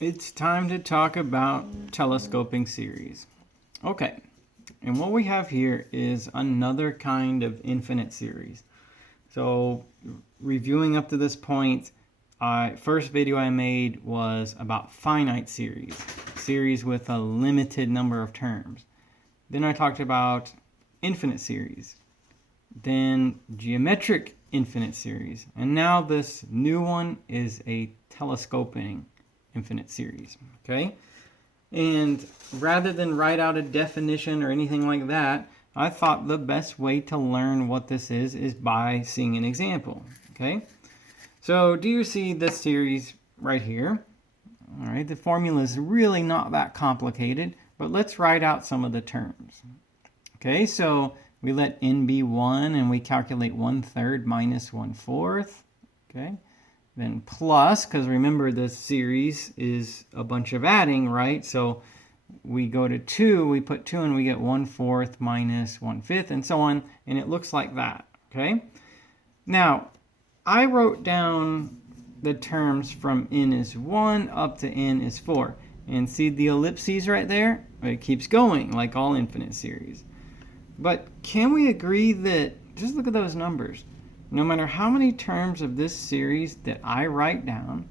It's time to talk about telescoping series. Okay, and what we have here is another kind of infinite series. So, reviewing up to this point, first video I made was about finite series with a limited number of terms. Then I talked about infinite series, then geometric infinite series, and now this new one is a telescoping infinite series. Okay, and rather than write out a definition or anything like that, I thought the best way to learn what this is by seeing an example. Okay, so do you see this series right here? All right, the formula is really not that complicated, but let's write out some of the terms. Okay, so we let n be 1 and we calculate 1/3 minus 1/4. Okay, then plus, because remember the series is a bunch of adding, right? So we go to 2, we put 2 and we get 1/4 minus 1/5 and so on, and it looks like that. Okay, now I wrote down the terms from n is 1 up to n is 4, and see the ellipses right there? It keeps going like all infinite series. But can we agree that, just look at those numbers, no matter how many terms of this series that I write down,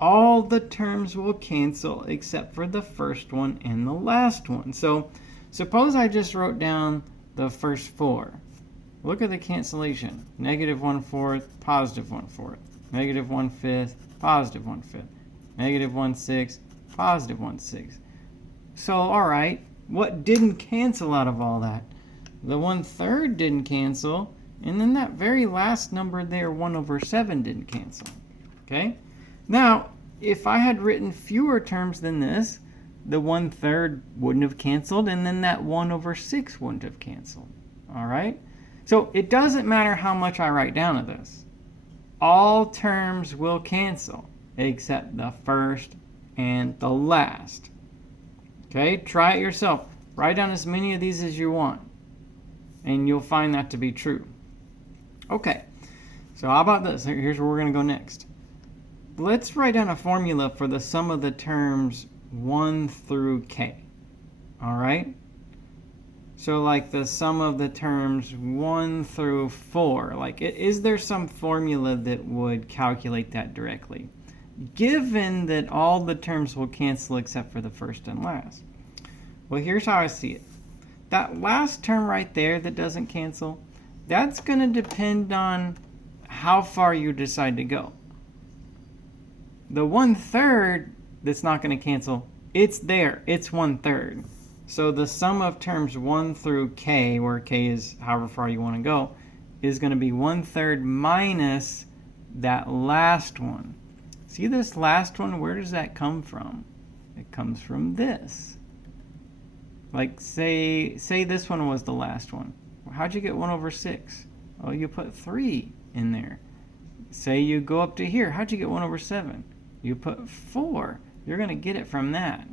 all the terms will cancel except for the first one and the last one. So suppose I just wrote down the first 4. Look at the cancellation. Negative 1/4, positive 1/4. Negative 1/5, positive 1/5. Negative 1/6, positive 1/6. So, all right, what didn't cancel out of all that? The 1/3 didn't cancel, and then that very last number there, 1/7, didn't cancel. Okay? Now, if I had written fewer terms than this, the 1/3 wouldn't have canceled, and then that 1/6 wouldn't have canceled. All right? So it doesn't matter how much I write down of this. All terms will cancel except the first and the last. Okay? Try it yourself. Write down as many of these as you want, and you'll find that to be true. Okay, so how about this? Here's where we're going to go next. Let's write down a formula for the sum of the terms 1 through k. All right? So like the sum of the terms 1 through 4. Like, is there some formula that would calculate that directly, given that all the terms will cancel except for the first and last? Well, here's how I see it. That last term right there that doesn't cancel, that's going to depend on how far you decide to go. The 1/3 that's not going to cancel, it's there. It's 1/3. So the sum of terms 1 through k, where k is however far you want to go, is going to be 1/3 minus that last one. See this last one? Where does that come from? It comes from this. Like, say this one was the last one. How'd you get 1/6? Oh, you put 3 in there. Say you go up to here. How'd you get 1/7? You put 4. You're going to get it from that.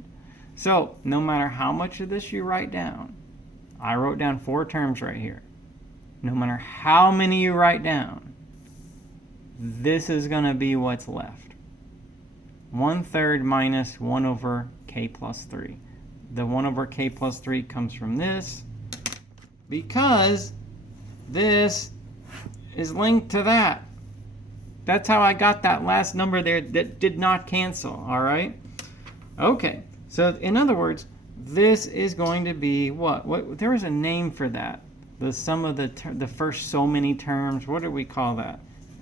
So, no matter how much of this you write down, I wrote down 4 terms right here. No matter how many you write down, this is going to be what's left. 1/3 minus 1/k plus 3. The 1/k plus 3 comes from this, because this is linked to that. That's how I got that last number there that did not cancel, all right? Okay, so in other words, this is going to be what? There is a name for that. The sum of the first so many terms, what do we call that?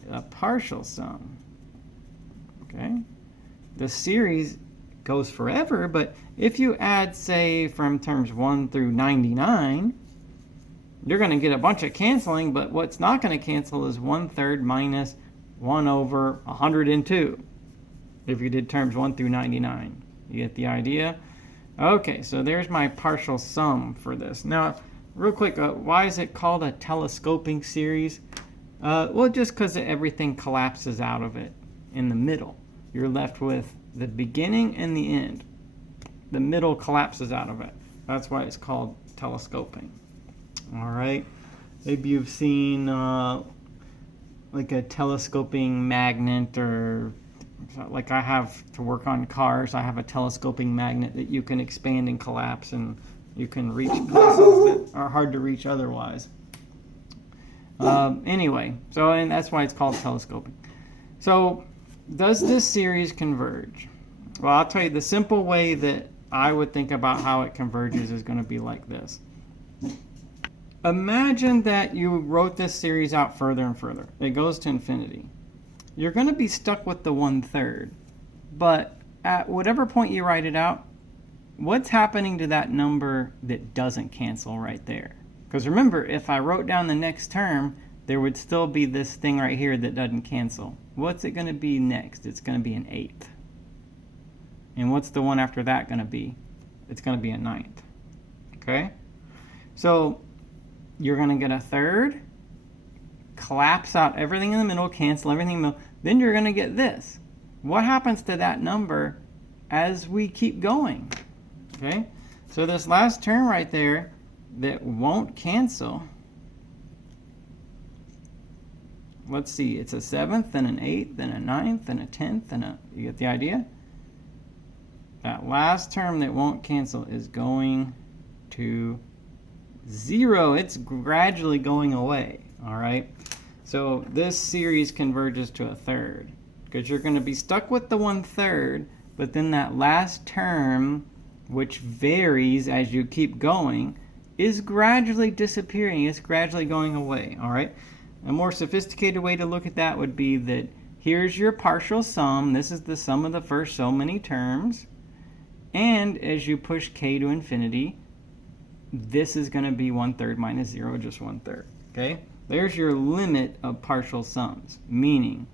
A partial sum, okay? The series goes forever, but if you add, say, from terms 1 through 99, you're going to get a bunch of canceling, but what's not going to cancel is 1/3 minus 1/102 if you did terms 1 through 99. You get the idea? Okay, so there's my partial sum for this. Now, real quick, why is it called a telescoping series? Well, just because everything collapses out of it in the middle. You're left with the beginning and the end. The middle collapses out of it. That's why it's called telescoping. All right. Maybe you've seen like a telescoping magnet or So like I have to work on cars, I have a telescoping magnet that you can expand and collapse, and you can reach places that are hard to reach otherwise. Anyway, and that's why it's called telescoping. So does this series converge? Well, I'll tell you the simple way that I would think about how it converges is going to be like this. Imagine that you wrote this series out further and further. It goes to infinity. You're going to be stuck with the 1/3. But at whatever point you write it out, what's happening to that number that doesn't cancel right there? Because remember, if I wrote down the next term, there would still be this thing right here that doesn't cancel. What's it going to be next? It's going to be an 8th. And what's the one after that going to be? It's going to be a 9th. Okay? So you're going to get a 1/3, collapse out everything in the middle, cancel everything in the middle. Then you're going to get this. What happens to that number as we keep going? Okay? So this last term right there that won't cancel, let's see, it's a 7th and an 8th and a 9th and a 10th and you get the idea? That last term that won't cancel is going to 0. It's gradually going away, all right? So this series converges to a 1/3 because you're going to be stuck with the 1/3, but then that last term, which varies as you keep going, is gradually disappearing. It's gradually going away, all right? A more sophisticated way to look at that would be that here's your partial sum. This is the sum of the first so many terms. And as you push k to infinity, this is going to be 1/3 minus 0, just 1/3, okay? There's your limit of partial sums, meaning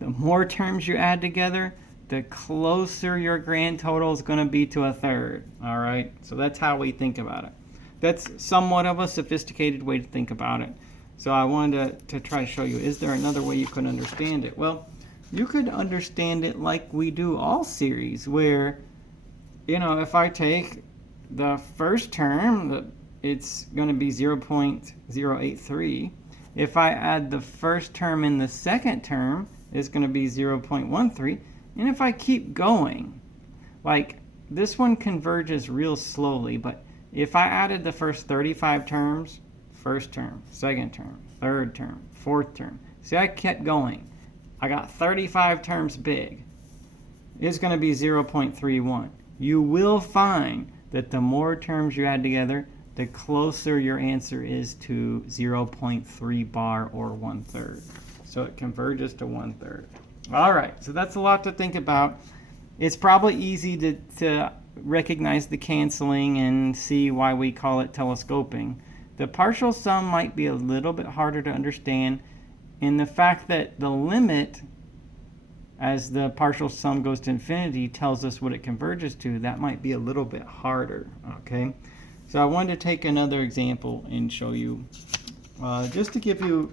the more terms you add together, the closer your grand total is going to be to a 1/3, all right? So that's how we think about it. That's somewhat of a sophisticated way to think about it. So I wanted to try to show you, is there another way you could understand it? Well, you could understand it like we do all series, where, you know, if I take the first term, it's going to be 0.083. If I add the first term in the second term, it's going to be 0.13. And if I keep going, like this one converges real slowly, but if I added the first 35 terms, first term, second term, third term, fourth term, see, I kept going. I got 35 terms big. It's going to be 0.31. You will find that the more terms you add together, the closer your answer is to 0.3 bar or 1/3. So it converges to 1/3. All right, so that's a lot to think about. It's probably easy to recognize the canceling and see why we call it telescoping. The partial sum might be a little bit harder to understand, and the fact that the limit as the partial sum goes to infinity tells us what it converges to, that might be a little bit harder, okay? So I wanted to take another example and show you, just to give you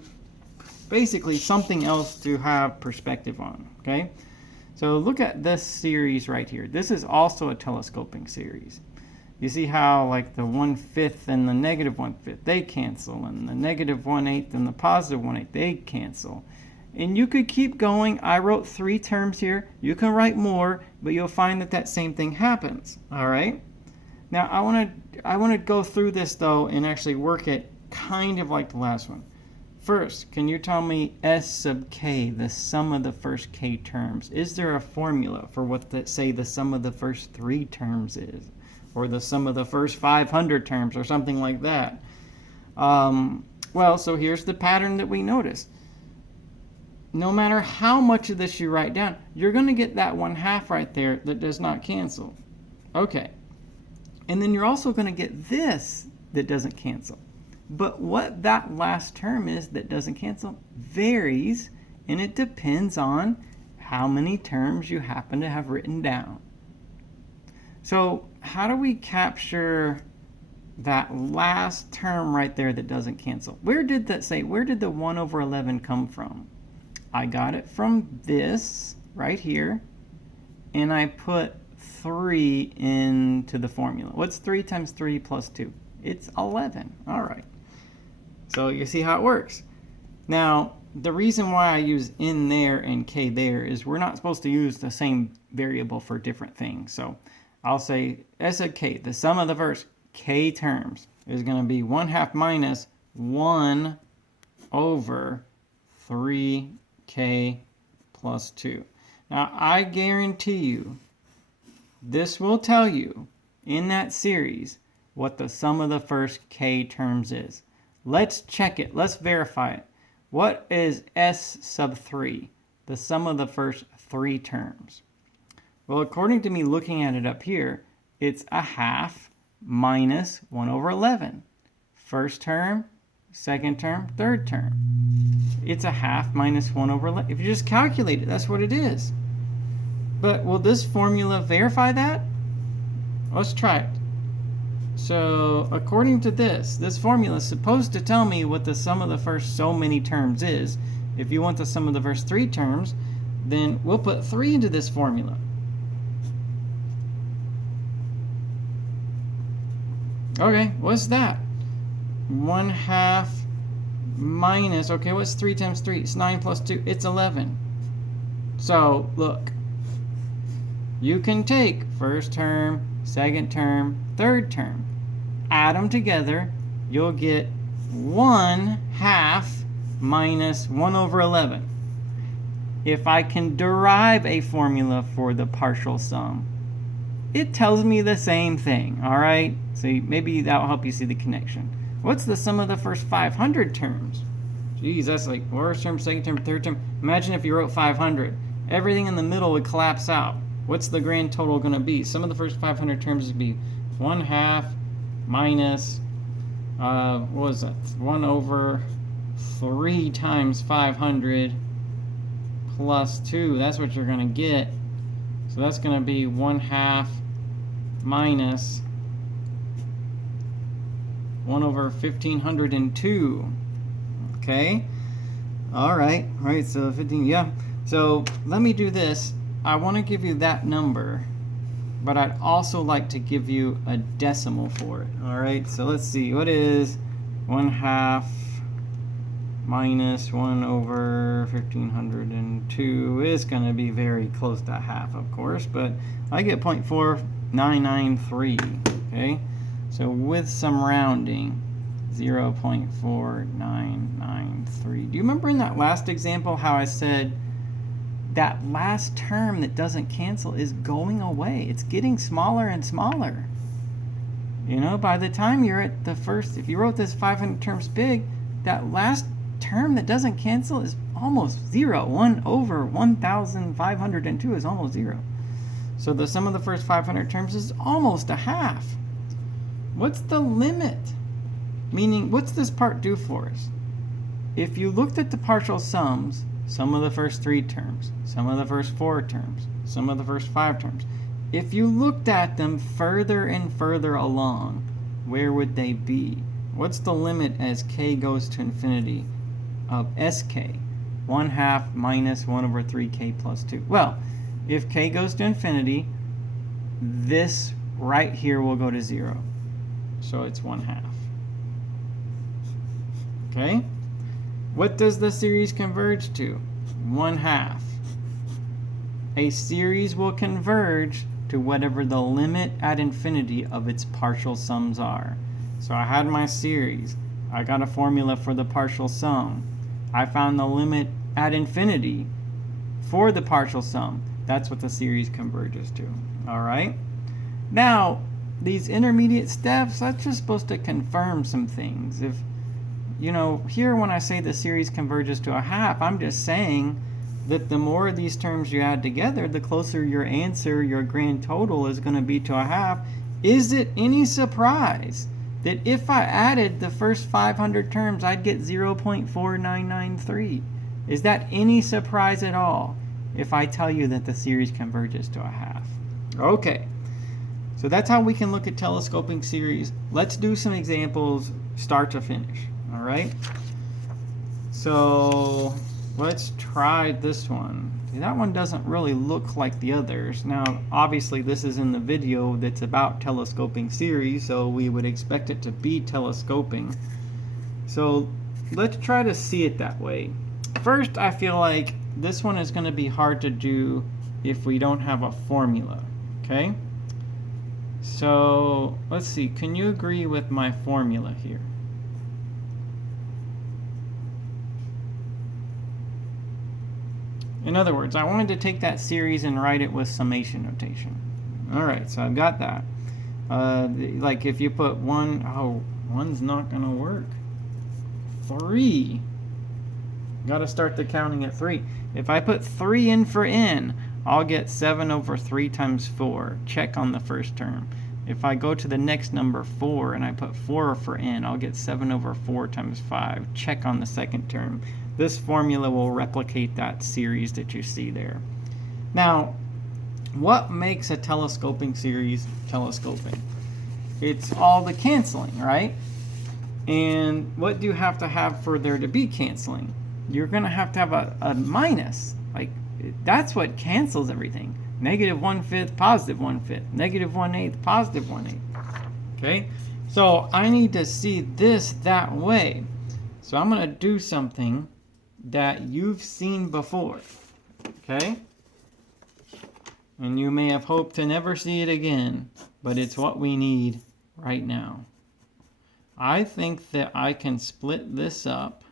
basically something else to have perspective on, okay? So look at this series right here. This is also a telescoping series. You see how like the 1/5 and the negative 1/5, they cancel, and the negative 1/8 and the positive 1/8, they cancel. And you could keep going. I wrote 3 terms here. You can write more, but you'll find that that same thing happens, all right? Now I want to go through this though and actually work it kind of like the last one. First, can you tell me S sub k, the sum of the first k terms? Is there a formula for what, say, the sum of the first 3 terms is? Or the sum of the first 500 terms, or something like that? Well, so here's the pattern that we notice. No matter how much of this you write down, you're going to get that 1/2 right there that does not cancel. Okay. And then you're also going to get this that doesn't cancel. But what that last term is that doesn't cancel varies, and it depends on how many terms you happen to have written down. So how do we capture that last term right there that doesn't cancel? Where did that say, where did the 1/11 come from? I got it from this right here, and I put 3 into the formula. What's 3 times 3 plus 2? It's 11. All right. So you see how it works. Now, the reason why I use n there and k there is we're not supposed to use the same variable for different things. So I'll say s of k, the sum of the first k terms is going to be 1/2 minus 1 over 3k plus 2. Now I guarantee you this will tell you in that series what the sum of the first k terms is. Let's check it. Let's verify it. What is s sub 3? The sum of the first 3 terms. Well, according to me looking at it up here, it's 1/2 minus 1 over 11. First term, second term, third term. It's 1/2 minus 1 over 11. If you just calculate it, that's what it is. But will this formula verify that? Let's try it. So according to this formula is supposed to tell me what the sum of the first so many terms is. If you want the sum of the first 3 terms, then we'll put 3 into this formula. Okay, what's that? 1/2 minus, okay, what's 3 times 3? It's 9 plus 2, it's 11. So look, you can take first term, second term, third term, add them together, you'll get 1/2 minus 1 over 11. If I can derive a formula for the partial sum, it tells me the same thing, all right? So maybe that'll help you see the connection. What's the sum of the first 500 terms? Geez, that's like first term, second term, third term. Imagine if you wrote 500. Everything in the middle would collapse out. What's the grand total going to be? Sum of the first 500 terms would be 1/2 minus, what was that? 1 over 3 times 500 plus 2. That's what you're going to get. So that's going to be 1/2 minus 1 over 1502. Okay. All right. So 15. Yeah. So let me do this. I want to give you that number, but I'd also like to give you a decimal for it. All right. So let's see. What is 1/2 minus 1 over 1502? Is going to be very close to half, of course, but I get 0.4993. Okay. So with some rounding, 0.4993. Do you remember in that last example how I said that last term that doesn't cancel is going away? It's getting smaller and smaller. You know, by the time you're at the first, if you wrote this 500 terms big, that last term that doesn't cancel is almost 0. 1 over 1,502 is almost 0. So the sum of the first 500 terms is almost 1/2. What's the limit? Meaning, what's this part do for us? If you looked at the partial sums, sum of the first 3 terms, sum of the first 4 terms, sum of the first 5 terms, if you looked at them further and further along, where would they be? What's the limit as k goes to infinity of sk? 1/2 minus 1 over 3k plus 2. Well, if k goes to infinity, this right here will go to 0. So it's 1/2. Okay? What does the series converge to? 1/2. A series will converge to whatever the limit at infinity of its partial sums are. So I had my series. I got a formula for the partial sum. I found the limit at infinity for the partial sum. That's what the series converges to. All right? Now, these intermediate steps, that's just supposed to confirm some things. If, you know, here when I say the series converges to 1/2, I'm just saying that the more of these terms you add together, the closer your answer, your grand total is going to be to 1/2. Is it any surprise that if I added the first 500 terms, I'd get 0.4993? Is that any surprise at all if I tell you that the series converges to 1/2? Okay. So that's how we can look at telescoping series. Let's do some examples start to finish. All right. So let's try this one. See, that one doesn't really look like the others. Now, obviously, this is in the video that's about telescoping series, so we would expect it to be telescoping. So let's try to see it that way. first I feel like this one is going to be hard to do if we don't have a formula, okay? So let's see, can you agree with my formula here? In other words, I wanted to take that series and write it with summation notation. All right, so I've got that. Like if you put 1, oh, 1's not going to work. 3. Got to start the counting at 3. If I put 3 in for n, I'll get 7 over 3 times 4. Check on the first term. If I go to the next number, 4, and I put 4 for n, I'll get 7 over 4 times 5. Check on the second term. This formula will replicate that series that you see there. Now, what makes a telescoping series telescoping? It's all the canceling, right? And what do you have to have for there to be canceling? You're going to have a minus. Like, that's what cancels everything. Negative 1/5, positive 1/5. Negative 1/8, positive 1/8. Okay? So I need to see this that way. So I'm going to do something that you've seen before. Okay? And you may have hoped to never see it again, but it's what we need right now. I think that I can split this up.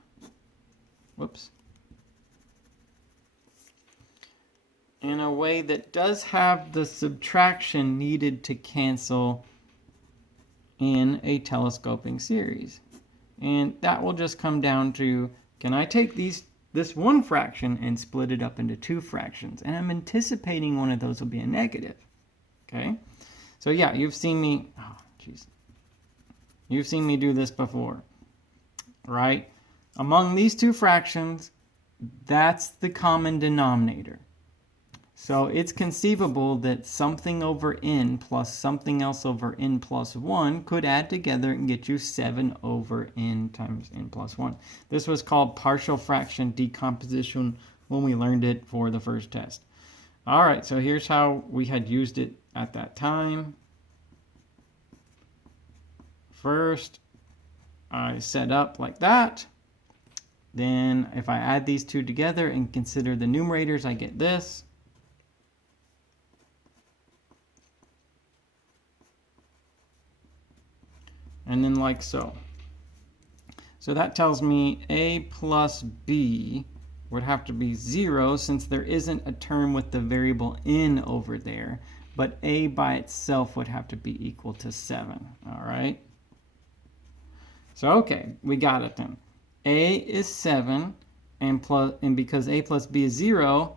Whoops. In a way that does have the subtraction needed to cancel in a telescoping series. And that will just come down to, can I take this one fraction and split it up into 2 fractions? And I'm anticipating one of those will be a negative. Okay? So yeah, you've seen me, oh, jeez. You've seen me do this before, right? Among these 2 fractions, that's the common denominator. So it's conceivable that something over n plus something else over n plus 1 could add together and get you 7 over n times n plus 1. This was called partial fraction decomposition when we learned it for the first test. All right, so here's how we had used it at that time. First, I set up like that. Then if I add these 2 together and consider the numerators, I get this. And then like so. So that tells me a plus b would have to be 0 since there isn't a term with the variable n over there. But a by itself would have to be equal to 7. All right. So okay, we got it then. A is 7, and because a plus b is 0,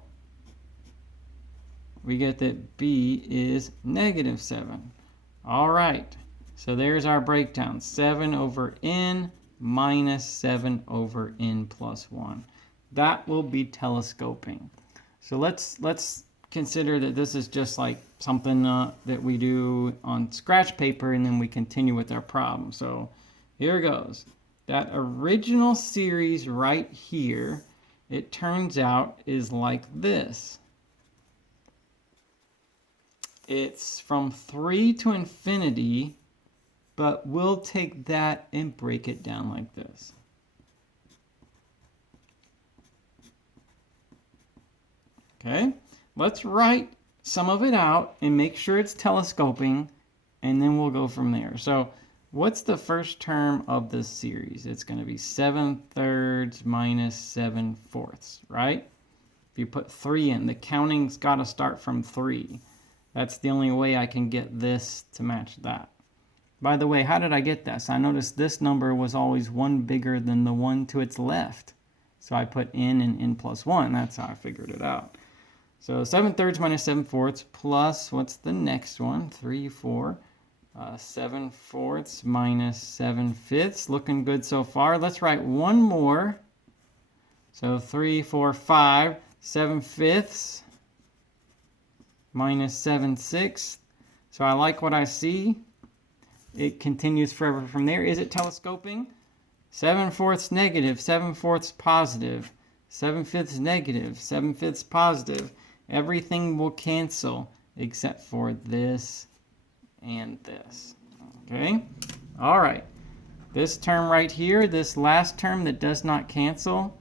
we get that b is negative 7. All right. So there's our breakdown. 7 over n minus 7 over n plus 1. That will be telescoping. So let's consider that this is just like something that we do on scratch paper, and then we continue with our problem. So here goes. That original series right here, it turns out, is like this. It's from 3 to infinity, but we'll take that and break it down like this. Okay, let's write some of it out and make sure it's telescoping, and then we'll go from there. So what's the first term of this series? It's going to be 7/3 minus 7/4, right? If you put 3 in, the counting's got to start from 3. That's the only way I can get this to match that. By the way, how did I get this? I noticed this number was always 1 bigger than the one to its left. So I put n and n plus 1. That's how I figured it out. So 7/3 minus 7/4 plus, what's the next one? 3, 4. 7/4 minus 7/5. Looking good so far. Let's write one more. So 3, 4, 5. 7/5 minus 7/6. So I like what I see. It continues forever from there. Is it telescoping? 7/4 negative, 7/4 positive, 7/5 negative, 7/5 positive. Everything will cancel except for this and this. Okay? All right. This term right here, this last term that does not cancel,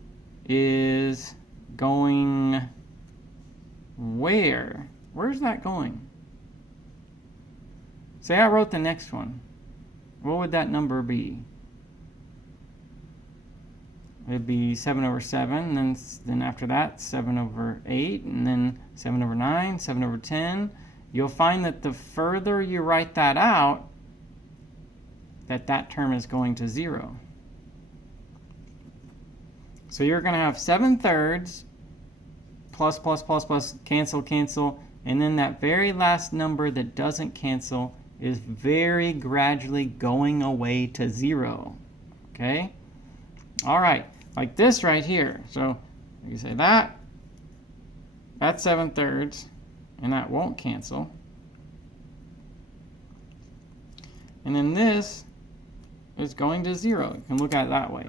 is going where? Where's that going? Say I wrote the next one. What would that number be? It'd be 7 over 7, then after that, 7 over 8, and then 7 over 9, 7 over 10. You'll find that the further you write that out, that term is going to 0. So you're going to have 7/3 plus, plus, plus, plus, cancel, cancel, and then that very last number that doesn't cancel is very gradually going away to 0. Okay? All right. Like this right here. So you say that's 7/3, and that won't cancel. And then this is going to 0. You can look at it that way.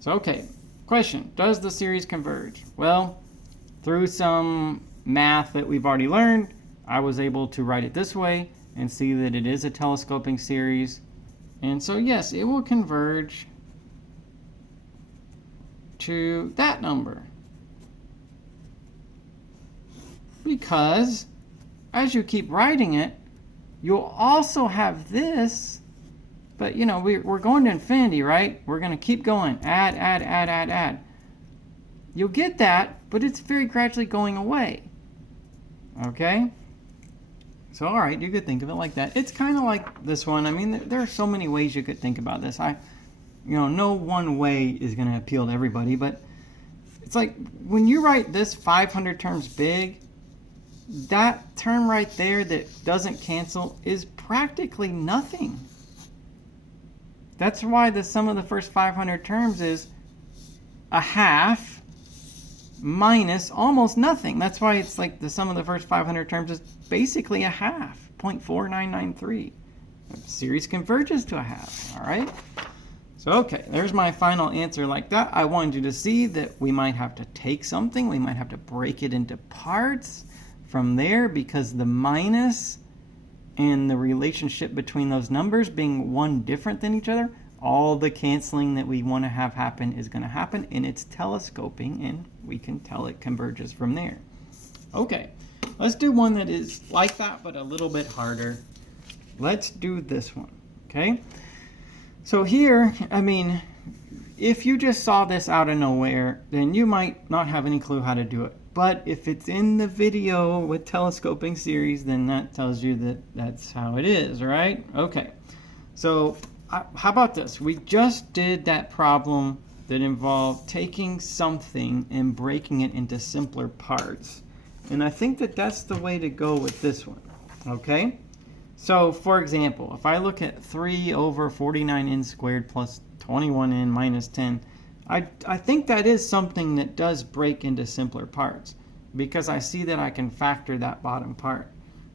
So, okay, question, does the series converge? Well, through some math that we've already learned, I was able to write it this way and see that it is a telescoping series. And so, yes, it will converge to that number, because as you keep writing it, you'll also have this, but you know, we're going to infinity, right? We're going to keep going, add. You'll get that, but it's very gradually going away. Okay? So, all right, you could think of it like that. It's kind of like this one. I mean, there are so many ways you could think about this. No one way is going to appeal to everybody, but it's like when you write this 500 terms big, that term right there that doesn't cancel is practically nothing. That's why the sum of the first 500 terms is a half minus almost nothing. That's why it's like the sum of the first 500 terms is basically a half, 0.4993. The series converges to a half, all right? So, okay, there's my final answer like that. I wanted you to see that we might have to take something. We might have to break it into parts from there, because the minus and the relationship between those numbers being one different than each other, all the canceling that we want to have happen is going to happen, and it's telescoping, and we can tell it converges from there. Okay, let's do one that is like that, but a little bit harder. Let's do this one, okay? So here, I mean, if you just saw this out of nowhere, then you might not have any clue how to do it. But if it's in the video with telescoping series, then that tells you that that's how it is, right? Okay. So how about this? We just did that problem that involved taking something and breaking it into simpler parts. And I think that that's the way to go with this one, okay? So, for example, if I look at 3 over 49n squared plus 21n minus 10, I think that is something that does break into simpler parts, because I see that I can factor that bottom part.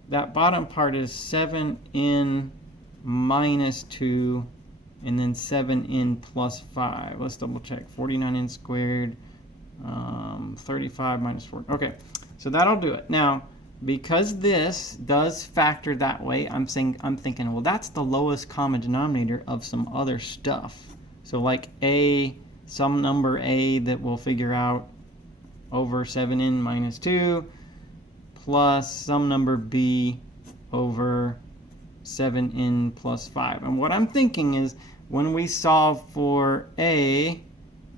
That bottom part is 7n minus 2 and then 7n plus 5. Let's double check. 49n squared, 35 minus 4. Okay, so that'll do it. Now, because this does factor that way, I'm thinking, well, that's the lowest common denominator of some other stuff. So like some number a that we'll figure out over 7n minus 2 plus some number b over 7n plus 5. And what I'm thinking is, when we solve for a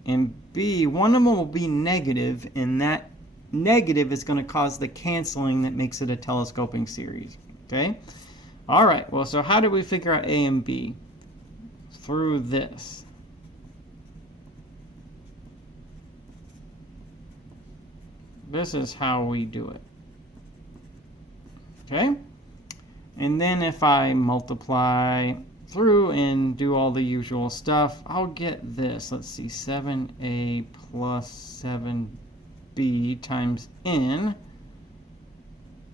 and b, one of them will be negative, and that negative is going to cause the canceling that makes it a telescoping series. Okay? All right, well, so how do we figure out a and b? Through this. This is how we do it. Okay? And then if I multiply through and do all the usual stuff, I'll get this. Let's see, 7a plus 7b times n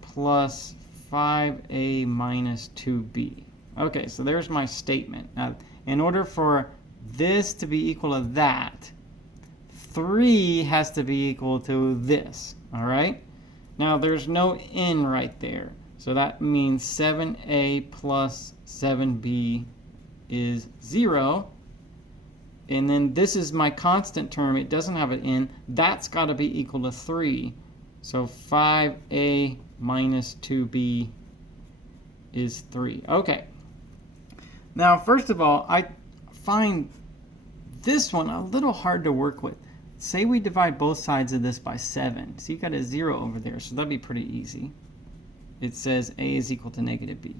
plus 5a minus 2b. Okay, so there's my statement. Now, in order for this to be equal to that, 3 has to be equal to this, all right? Now, there's no n right there, so that means 7a plus 7b is 0, And then this is my constant term. It doesn't have an n. That's got to be equal to 3. So 5a minus 2b is 3. Okay. Now, first of all, I find this one a little hard to work with. Say we divide both sides of this by 7. So you've got a 0 over there, so that'd be pretty easy. It says a is equal to negative b.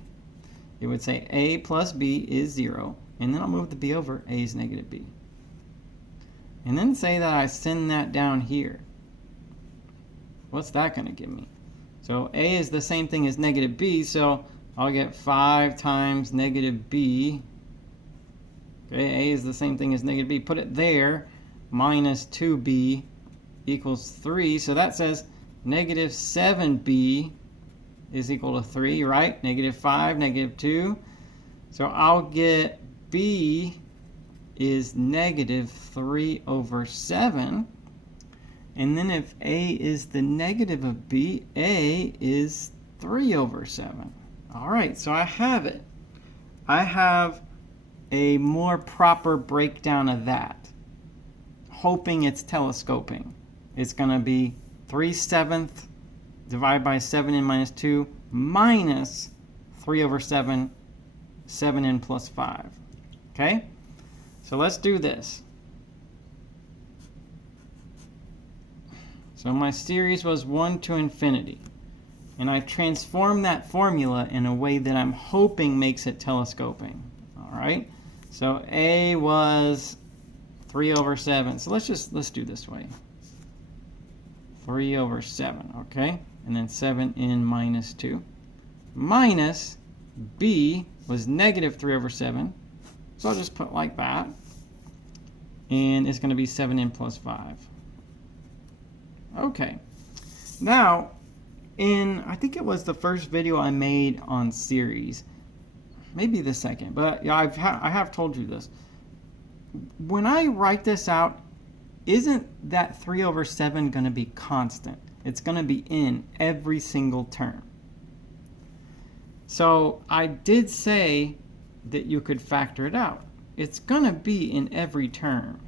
It would say a plus b is 0, and then I'll move the b over, a is negative b. And then say that I send that down here. What's that going to give me? So a is the same thing as negative b, so I'll get 5 times negative b. Okay, a is the same thing as negative b. Put it there, minus 2b equals 3. So that says negative 7b is equal to 3, right? Negative 5, negative 2. So I'll get b is negative 3 over 7. And then if a is the negative of b, a is 3 over 7. All right, so I have it. I have a more proper breakdown of that. Hoping it's telescoping. It's going to be 3/7 divided by 7n minus 2 minus 3 over 7, 7n plus 5. Okay? So let's do this. So my series was 1 to infinity. And I transformed that formula in a way that I'm hoping makes it telescoping. All right? So a was 3 over 7. So let's do this way. 3 over 7, okay? And then 7n minus 2. Minus b was negative 3 over 7. So I'll just put like that. And it's going to be 7n plus 5. Okay. Now, I think it was the first video I made on series. Maybe the second, but yeah, I have told you this. When I write this out, isn't that 3 over 7 going to be constant? It's going to be in every single term. So I did say that you could factor it out. It's going to be in every term.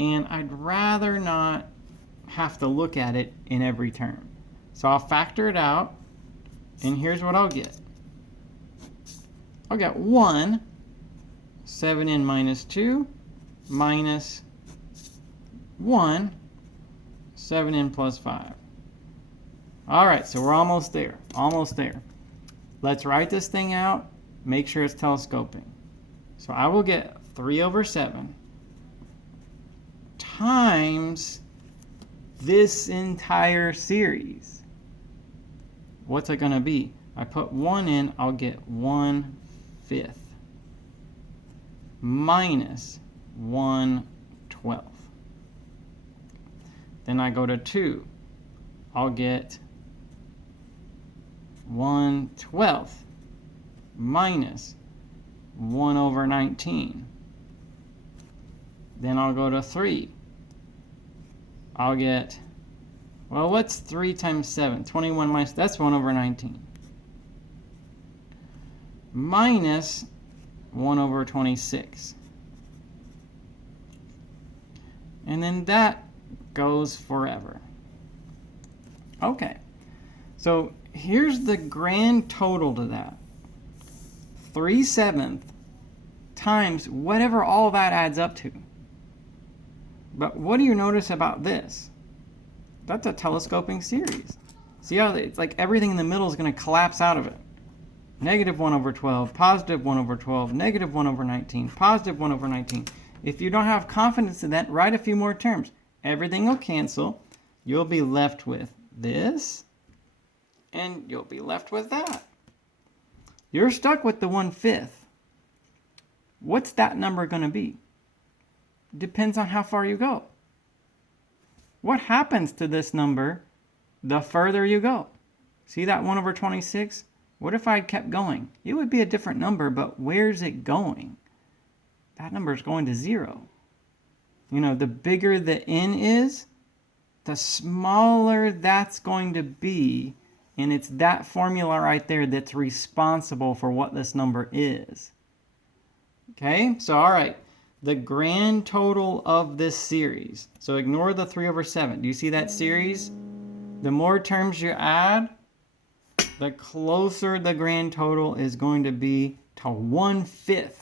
And I'd rather not have to look at it in every term. So I'll factor it out, and here's what I'll get. I'll get 1, 7n minus 2, minus 1, 7n plus 5. All right, so we're almost there, almost there. Let's write this thing out, make sure it's telescoping. So I will get 3 over 7 times this entire series. What's it going to be? I put 1 in, I'll get 1/5 minus 1/12. Then I go to 2. I'll get 1/12 minus 1 over 19. Then I'll go to 3. I'll get, well, what's 3 times 7? 21 minus, that's 1 over 19. Minus 1 over 26. And then that goes forever. Okay, so here's the grand total to that. 3/7 times whatever all that adds up to. But what do you notice about this? That's a telescoping series. See how it's like everything in the middle is going to collapse out of it. Negative 1 over 12, positive 1 over 12, negative 1 over 19, positive 1 over 19. If you don't have confidence in that, write a few more terms. Everything will cancel. You'll be left with this, and you'll be left with that. You're stuck with the 1/5. What's that number going to be? Depends on how far you go. What happens to this number the further you go? See that 1 over 26? What if I kept going? It would be a different number, but where's it going? That number is going to 0. You know, the bigger the n is, the smaller that's going to be, and it's that formula right there that's responsible for what this number is. Okay, so all right, the grand total of this series. So ignore the 3 over 7. Do you see that series? The more terms you add, the closer the grand total is going to be to 1/5.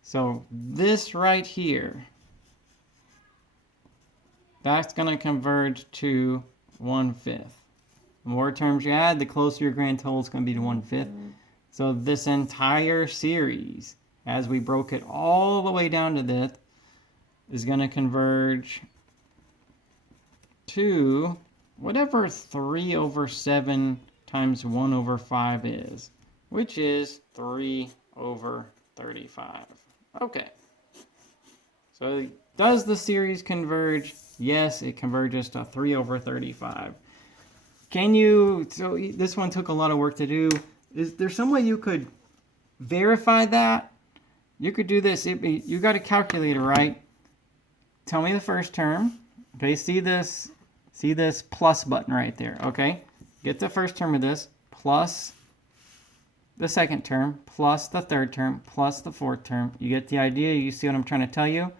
So this right here, that's going to converge to 1/5. The more terms you add, the closer your grand total is going to be to 1/5. So this entire series, as we broke it all the way down to this, is going to converge to whatever 3 over 7 times 1 over 5 is, which is 3 over 35. Okay. So does the series converge? Yes, it converges to 3 over 35. Can you, so this one took a lot of work to do. Is there some way you could verify that? You could do this. You got a calculator, right? Tell me the first term. Okay, see this plus button right there. Okay, get the first term of this plus the second term plus the third term plus the fourth term. You get the idea? You see what I'm trying to tell you?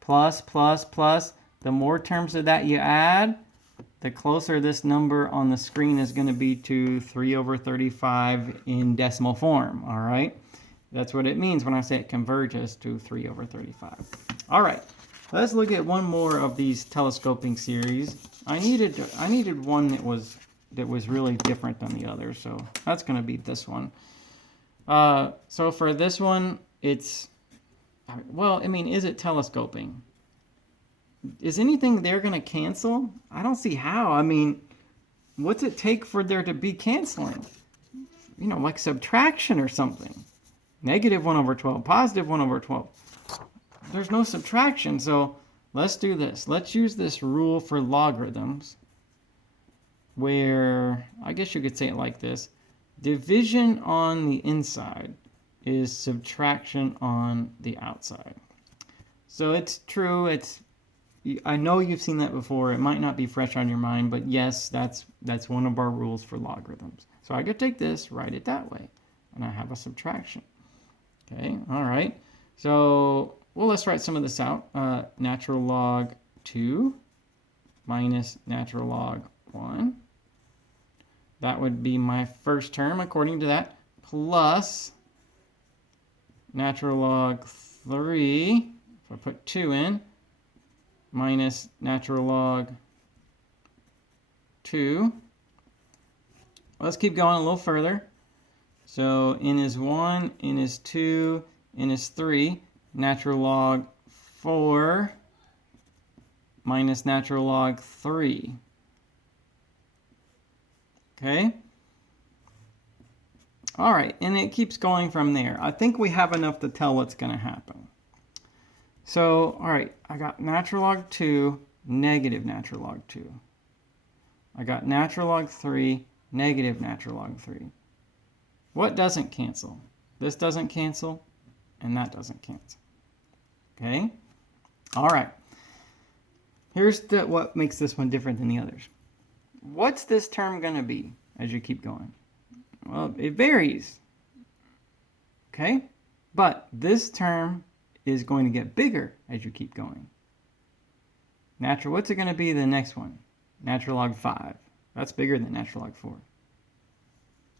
Plus, plus, plus. The more terms of that you add, the closer this number on the screen is going to be to 3 over 35 in decimal form, all right? That's what it means when I say it converges to 3 over 35. All right, let's look at one more of these telescoping series. I needed one that was really different than the others, so that's going to be this one. So for this one, it's, well, I mean, is it telescoping? Is anything there going to cancel? I don't see how. I mean, what's it take for there to be canceling? You know, like subtraction or something. Negative 1 over 12, positive 1 over 12. There's no subtraction, so let's do this. Let's use this rule for logarithms where, I guess you could say it like this. Division on the inside is subtraction on the outside. So it's true, I know you've seen that before. It might not be fresh on your mind, but yes, that's one of our rules for logarithms. So I could take this, write it that way, and I have a subtraction. Okay, all right. So, well, let's write some of this out. Natural log 2 minus natural log 1. That would be my first term according to that, plus natural log 3, if I put 2 in, minus natural log 2. Let's keep going a little further. So n is 1, n is 2, n is 3. Natural log 4 minus natural log 3. Okay? All right, and it keeps going from there. I think we have enough to tell what's going to happen. So, all right, I got natural log 2, negative natural log 2. I got natural log 3, negative natural log 3. What doesn't cancel? This doesn't cancel, and that doesn't cancel. Okay? All right. Here's what makes this one different than the others. What's this term going to be as you keep going? Well, it varies. Okay? But this term is going to get bigger as you keep going. What's it going to be the next one? Natural log 5. That's bigger than natural log 4.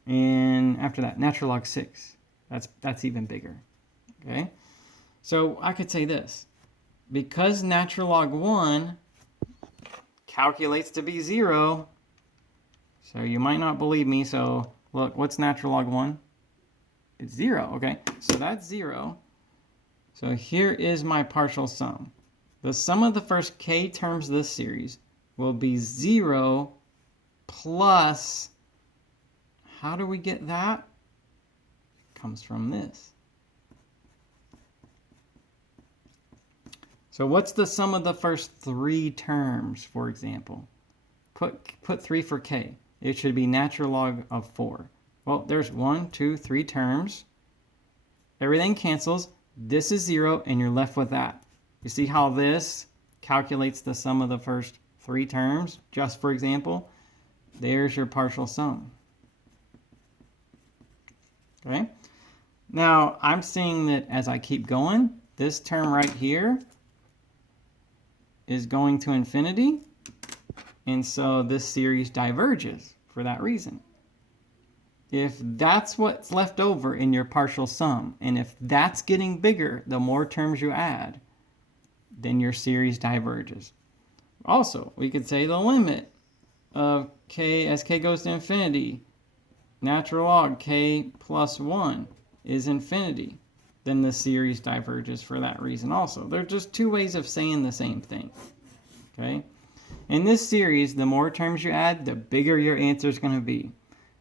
And after that, natural log 6. That's even bigger. Okay? So I could say this. Because natural log 1 calculates to be 0, so you might not believe me, so look, what's natural log 1? It's 0, okay? So that's 0. So here is my partial sum. The sum of the first k terms of this series will be 0 plus, how do we get that? Comes from this. So what's the sum of the first 3 terms, for example? Put 3 for k. It should be natural log of 4. Well, there's 1, 2, 3 terms. Everything cancels. This is 0, and you're left with that. You see how this calculates the sum of the first 3 terms, just for example? There's your partial sum. Okay? Now, I'm seeing that as I keep going, this term right here is going to infinity, and so this series diverges for that reason. If that's what's left over in your partial sum, and if that's getting bigger the more terms you add, then your series diverges. Also, we could say the limit of k as k goes to infinity, natural log k plus 1 is infinity. Then the series diverges for that reason also. They're just two ways of saying the same thing. Okay? In this series, the more terms you add, the bigger your answer is going to be.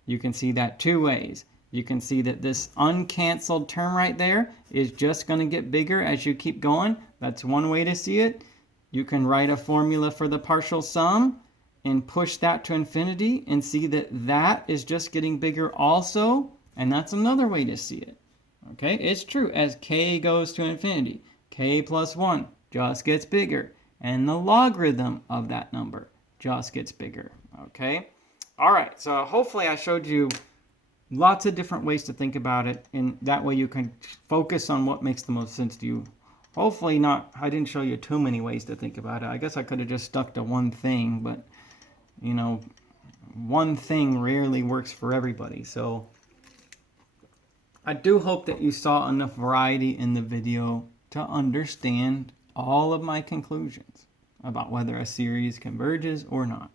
You can see that two ways. You can see that this uncanceled term right there is just going to get bigger as you keep going. That's one way to see it. You can write a formula for the partial sum and push that to infinity and see that that is just getting bigger also. And that's another way to see it. Okay, it's true. As k goes to infinity, k plus 1 just gets bigger. And the logarithm of that number just gets bigger. Okay? All right, so hopefully I showed you lots of different ways to think about it, and that way you can focus on what makes the most sense to you. Hopefully not, I didn't show you too many ways to think about it. I guess I could have just stuck to one thing, but, you know, one thing rarely works for everybody. So I do hope that you saw enough variety in the video to understand all of my conclusions about whether a series converges or not.